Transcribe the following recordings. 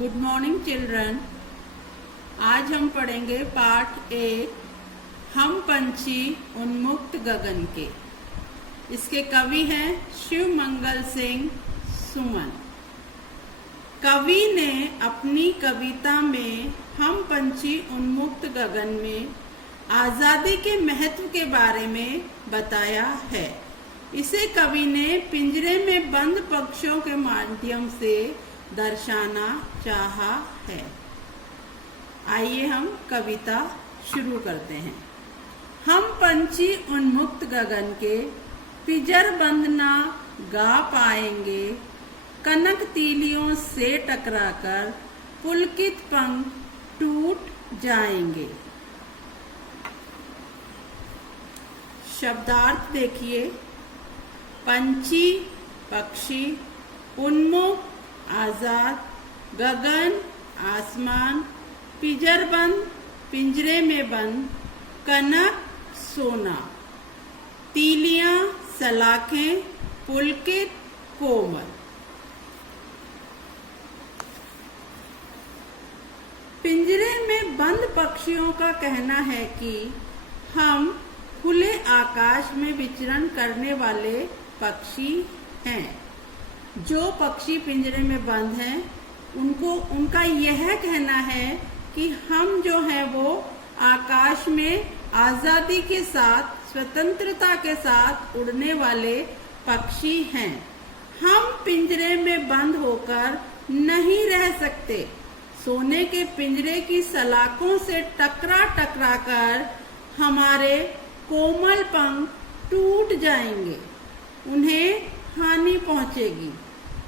Good morning children. आज हम पढ़ेंगे पाठ 1 हम पंछी उन्मुक्त गगन के। इसके कवि हैं शिव मंगल सिंह सुमन। कवि ने अपनी कविता में हम पंछी उन्मुक्त गगन में आज़ादी के महत्व के बारे में बताया है। इसे कवि ने पिंजरे में बंद पक्षियों के माध्यम से दर्शाना चाहा है। आइए हम कविता शुरू करते हैं। हम पंछी उन्मुक्त गगन के पिंजर बंद ना गा पाएंगे, कनक तीलियों से टकराकर पुलकित पंख टूट जाएंगे। शब्दार्थ देखिए। पंछी पक्षी, उन्मुक्त आजाद, गगन आसमान, पिंजरबंद पिंजरे में बंद, कनक सोना, तीलियां सलाखें, पुलकित कोमल। पिंजरे में बंद पक्षियों का कहना है कि हम खुले आकाश में विचरण करने वाले पक्षी हैं। जो पक्षी पिंजरे में बंद हैं उनका यह कहना है कि हम जो हैं वो आकाश में आज़ादी के साथ, स्वतंत्रता के साथ उड़ने वाले पक्षी हैं। हम पिंजरे में बंद होकर नहीं रह सकते। सोने के पिंजरे की सलाखों से टकरा टकरा कर हमारे कोमल पंख टूट जाएंगे, उन्हें हानि पहुंचेगी।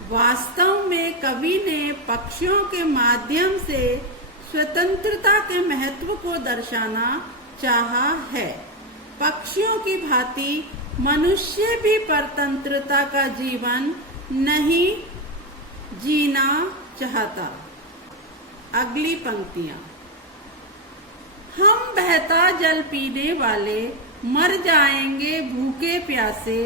वास्तव में कवि ने पक्षियों के माध्यम से स्वतंत्रता के महत्व को दर्शाना चाहा है। पक्षियों की भांति मनुष्य भी परतंत्रता का जीवन नहीं जीना चाहता। अगली पंक्तियां। हम बहता जल पीने वाले मर जाएंगे भूखे प्यासे,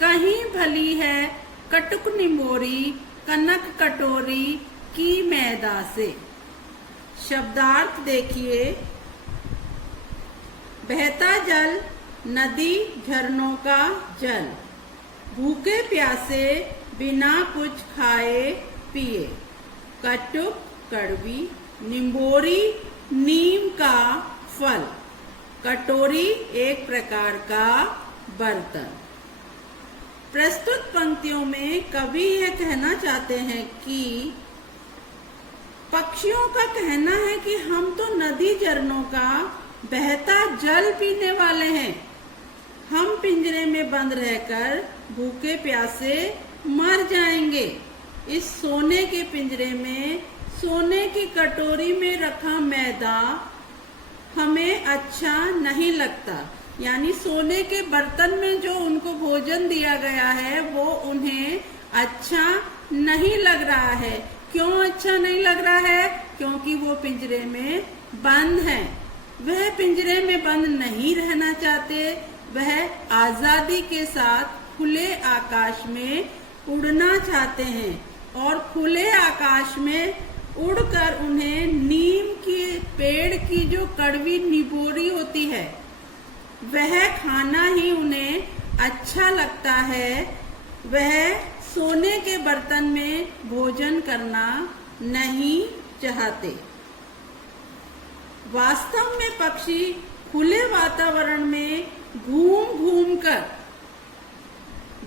कहीं भली है कटुक निमोरी कनक कटोरी की मैदा से। शब्दार्थ देखिए। बहता जल नदी झरनों का जल, भूखे प्यासे बिना कुछ खाए पिए, कटुक कड़वी, निम्बोरी नीम का फल, कटोरी एक प्रकार का बर्तन। प्रस्तुत पंक्तियों में कवि यह कहना चाहते हैं कि पक्षियों का कहना है कि हम तो नदी झरनों का बहता जल पीने वाले हैं। हम पिंजरे में बंद रहकर भूखे प्यासे मर जाएंगे। इस सोने के पिंजरे में सोने की कटोरी में रखा मैदा हमें अच्छा नहीं लगता। यानी सोने के बर्तन में जो उनको भोजन दिया गया है वो उन्हें अच्छा नहीं लग रहा है। क्यों अच्छा नहीं लग रहा है? क्योंकि वो पिंजरे में बंद हैं। वह पिंजरे में बंद नहीं रहना चाहते। वह आजादी के साथ खुले आकाश में उड़ना चाहते हैं और खुले आकाश में उड़कर उन्हें नीम के पेड़ की जो कड़वी निबोरी होती है वह खाना ही उन्हें अच्छा लगता है। वह सोने के बर्तन में भोजन करना नहीं चाहते। वास्तव में पक्षी खुले वातावरण में घूम घूम कर,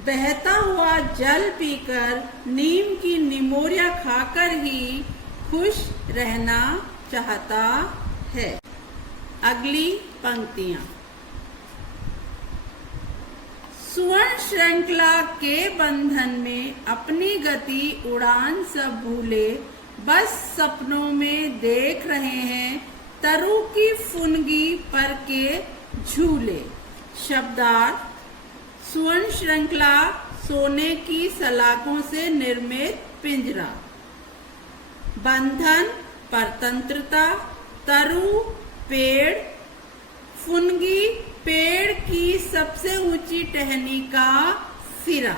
बहता हुआ जल पीकर, नीम की निमोरियां खाकर ही खुश रहना चाहता है। अगली पंक्तियां। सुवर्ण श्रृंखला के बंधन में अपनी गति उड़ान सब भूले, बस सपनों में देख रहे हैं तरु की फुनगी पर के झूले। शब्दार्थ। सुवर्ण श्रृंखला सोने की सलाखों से निर्मित पिंजरा, बंधन परतंत्रता, तरु पेड़, फुनगी पेड़ की सबसे ऊंची टहनी का सिरा।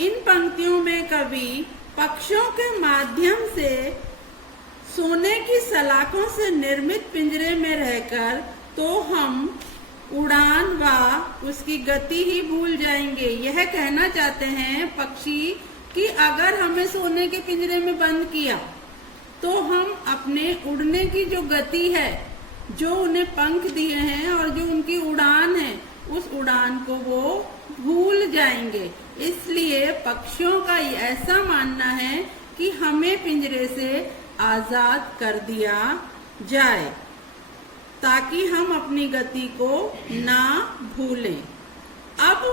इन पंक्तियों में कवि पक्षियों के माध्यम से सोने की सलाखों से निर्मित पिंजरे में रहकर तो हम उड़ान व उसकी गति ही भूल जाएंगे। यह कहना चाहते हैं पक्षी कि अगर हमें सोने के पिंजरे में बंद किया तो हम अपने उड़ने की जो गति है, जो उन्हें पंख दिए हैं और जो उनकी उड़ान है, उस उड़ान को वो भूल जाएंगे। इसलिए पक्षियों का ऐसा मानना है कि हमें पिंजरे से आजाद कर दिया जाए ताकि हम अपनी गति को ना भूलें। अब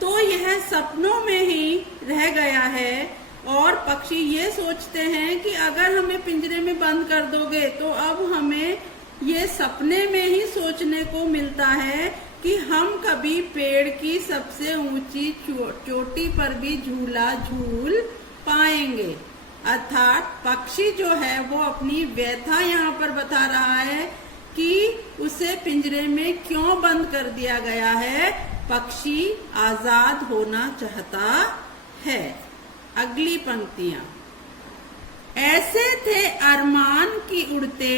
तो यह सपनों में ही रह गया है और पक्षी ये सोचते हैं कि अगर हमें पिंजरे में बंद कर दोगे तो अब हमें ये सपने में ही सोचने को मिलता है कि हम कभी पेड़ की सबसे ऊंची चोटी पर भी झूला झूल पाएंगे। अर्थात पक्षी जो है वो अपनी व्यथा यहाँ पर बता रहा है कि उसे पिंजरे में क्यों बंद कर दिया गया है। पक्षी आजाद होना चाहता है। अगली पंक्तियां। ऐसे थे अरमान की उड़ते,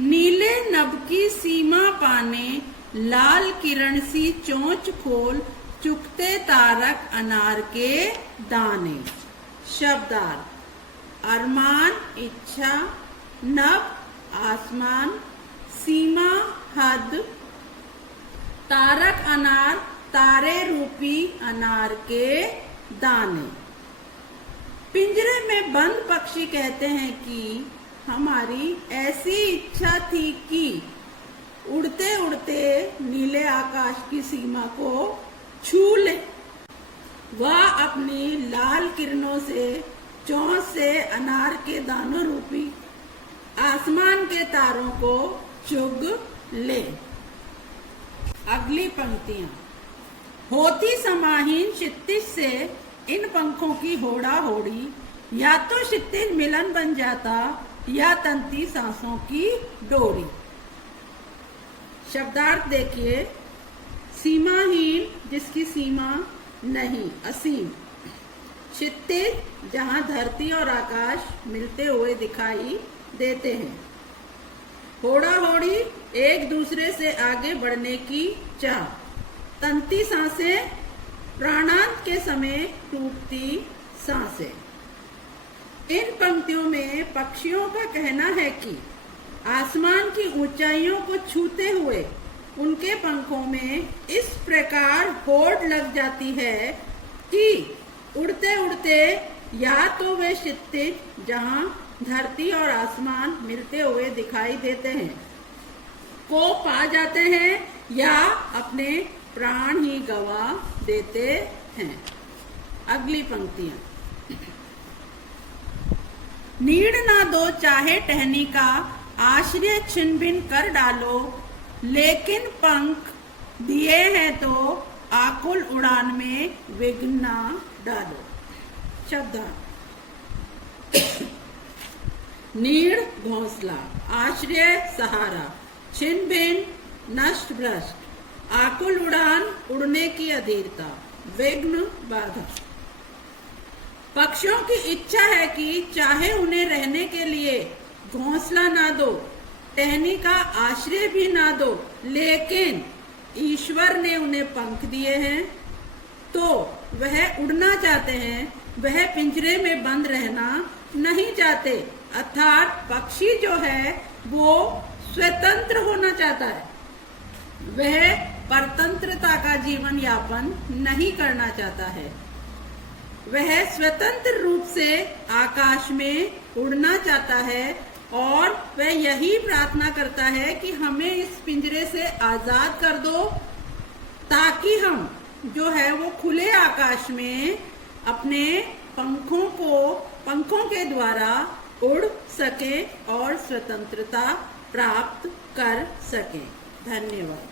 नीले नभ की सीमा पाने, लाल किरण सी चोंच खोल, चुगते तारक अनार के दाने। शब्दार्थ। अरमान इच्छा, नभ आसमान, सीमा हद, तारक अनार तारे रूपी अनार के दाने। पिंजरे में बंद पक्षी कहते हैं कि हमारी ऐसी इच्छा थी कि उड़ते उड़ते नीले आकाश की सीमा को छू ले, वह अपनी लाल किरणों से चोंच से अनार के दानों रूपी आसमान के तारों को चुग ले। अगली पंक्तियां। होती समाहीन क्षितिज से इन पंखों की होड़ा होड़ी, या तो क्षितिज मिलन बन जाता या तंती सांसों की डोरी। शब्दार्थ देखिए। सीमाहीन जिसकी सीमा नहीं, असीम। क्षितिज जहां धरती और आकाश मिलते हुए दिखाई देते हैं। होड़ा होड़ी एक दूसरे से आगे बढ़ने की चाह। तंती सांसें प्राणांत के समय टूटती सांसें। इन पंक्तियों में पक्षियों का कहना है कि आसमान की ऊंचाइयों को छूते हुए उनके पंखों में इस प्रकार होड़ लग जाती है कि उड़ते उड़ते या तो वे क्षितिज जहां धरती और आसमान मिलते हुए दिखाई देते हैं को पा जाते हैं या अपने प्राण ही गवा देते हैं। अगली पंक्तियां। नीड़ ना दो चाहे टहनी का, आश्रय छिन भिन कर डालो, लेकिन पंख दिए हैं तो आकुल उड़ान में विघ्न ना डालो। शब्दार्थ। नीड़ घोंसला, आश्रय सहारा, छिन भिन नष्ट भ्रष्ट, आकुल उड़ान उड़ने की अधीरता, विघ्न बाधा। पक्षियों की इच्छा है कि चाहे उन्हें रहने के लिए घोंसला ना दो, टहनी का आश्रय भी ना दो, लेकिन ईश्वर ने उन्हें पंख दिए हैं तो वह उड़ना चाहते हैं, वह पिंजरे में बंद रहना नहीं चाहते। अर्थात पक्षी जो है वो स्वतंत्र होना चाहता है, वह परतंत्रता का जीवन यापन नहीं करना चाहता है। वह स्वतंत्र रूप से आकाश में उड़ना चाहता है और वह यही प्रार्थना करता है कि हमें इस पिंजरे से आजाद कर दो ताकि हम जो है वो खुले आकाश में अपने पंखों के द्वारा उड़ सके और स्वतंत्रता प्राप्त कर सके। धन्यवाद।